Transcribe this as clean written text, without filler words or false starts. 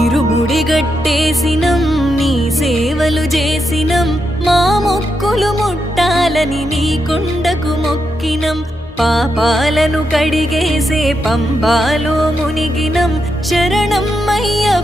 ఇరుముడి గట్టేసినం నీ సేవలు చేసినం మా మొక్కులు ముట్టాలని నీ కొండకు మొక్కినం పాపాలను కడిగేసే పంబాలో మునిగినం శరణం అయ్యప్ప